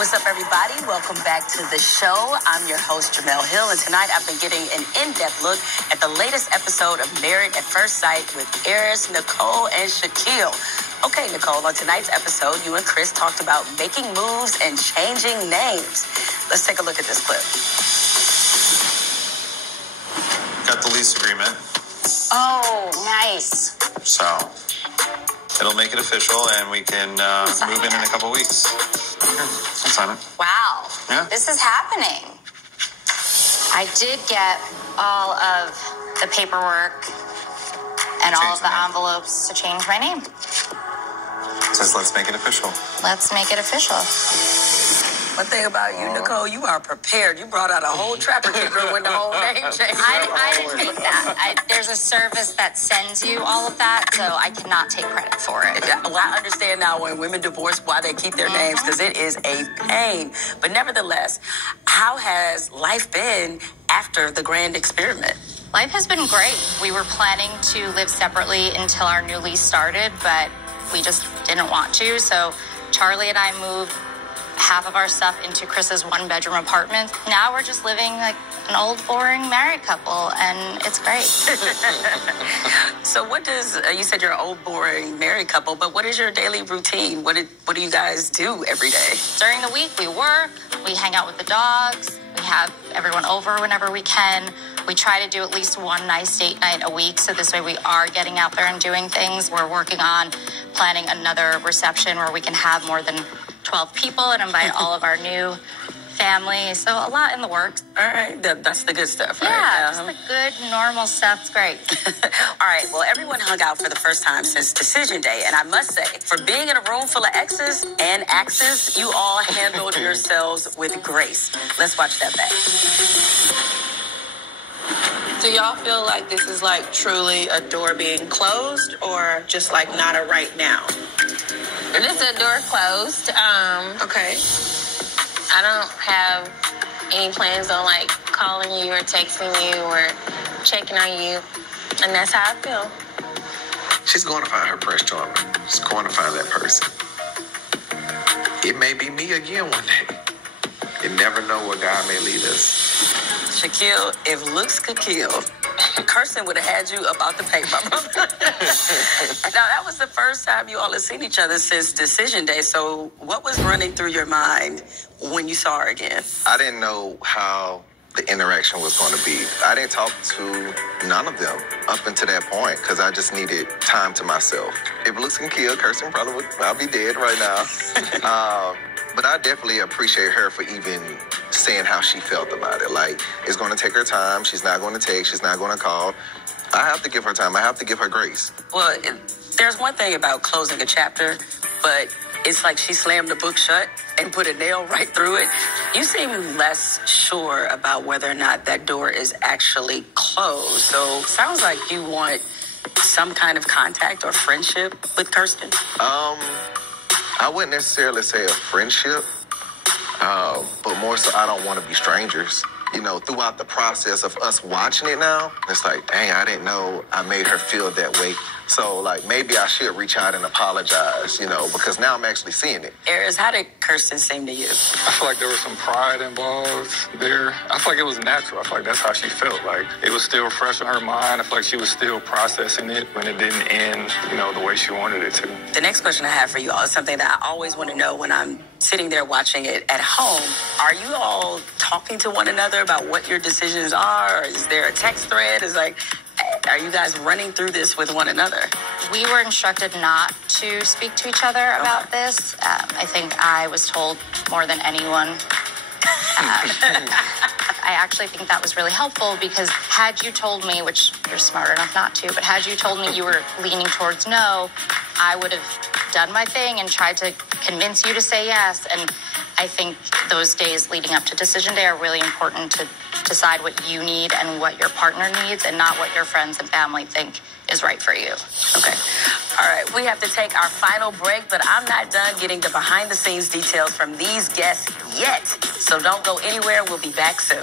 what's up, everybody? Welcome back to the show. I'm your host, Jamel Hill, and tonight I've been getting an in-depth look at the latest episode of Married at First Sight with Eris, Nicole, and Shaquille. Okay, Nicole, on tonight's episode, you and Chris talked about making moves and changing names. Let's take a look at this clip. Got the lease agreement. Oh, nice. So it'll make it official, and we can move in a couple weeks. Here, I'll sign it. Wow. Yeah. This is happening. I did get all of the paperwork and all of the envelopes to change my name. Says let's make it official. Let's make it official. One thing about you, Nicole, you are prepared. You brought out a whole trapper keeper when the whole name changed. I didn't make that. There's a service that sends you all of that, so I cannot take credit for it. Well, I understand now when women divorce why they keep their names, because it is a pain. But nevertheless, how has life been after the grand experiment? Life has been great. We were planning to live separately until our new lease started, but we just didn't want to. So Charlie and I moved half of our stuff into Chris's one-bedroom apartment. Now we're just living like an old, boring married couple, and it's great. So what does, you said you're an old, boring married couple, but what is your daily routine? What do you guys do every day? During the week, we work, we hang out with the dogs, we have everyone over whenever we can. We try to do at least one nice date night a week, so this way we are getting out there and doing things. We're working on planning another reception where we can have more than 12 people and invite all of our new family. So a lot in the works. All right. That's the good stuff, right? Yeah, just the good, normal stuff. It's great. All right. Well, everyone hung out for the first time since decision day. And I must say, for being in a room full of exes and axes, you all handled yourselves with grace. Let's watch that back. Do y'all feel like this is like truly a door being closed, or just like not a right now? It is a door closed. Okay. I don't have any plans on like calling you or texting you or checking on you, and that's how I feel. She's going to find her Prince Charming. She's going to find that person. It may be me again one day. You never know where God may lead us. Shaquille, if looks could kill, Kirsten would have had you about the paper. Now, that was the first time you all had seen each other since decision day. So what was running through your mind when you saw her again? I didn't know how the interaction was going to be. I didn't talk to none of them up until that point because I just needed time to myself. If looks can kill, Kirsten probably would. I'll be dead right now. But I definitely appreciate her for even saying how she felt about it. Like, it's going to take her time. She's not going to text. She's not going to call. I have to give her time. I have to give her grace. Well, there's one thing about closing a chapter, but it's like she slammed the book shut and put a nail right through it. You seem less sure about whether or not that door is actually closed. So sounds like you want some kind of contact or friendship with Kirsten. I wouldn't necessarily say a friendship, but more so I don't want to be strangers. You know, throughout the process of us watching it now, it's like, dang, I didn't know I made her feel that way. So, like, maybe I should reach out and apologize, you know, because now I'm actually seeing it. Eris, how did Kirsten seem to you? I feel like there was some pride involved there. I feel like it was natural. I feel like that's how she felt. Like, it was still fresh in her mind. I feel like she was still processing it when it didn't end, you know, the way she wanted it to. The next question I have for you all is something that I always want to know when I'm sitting there watching it at home. Are you all talking to one another about what your decisions are? Or is there a text thread? Is like, are you guys running through this with one another? We were instructed not to speak to each other about this. I think I was told more than anyone. I actually think that was really helpful because had you told me, which you're smart enough not to, but had you told me you were leaning towards no, I would have done my thing and tried to convince you to say yes. And I think those days leading up to decision day are really important to decide what you need and what your partner needs and not what your friends and family think is right for you. Okay. All right. We have to take our final break, but I'm not done getting the behind the scenes details from these guests yet. So don't go anywhere. We'll be back soon.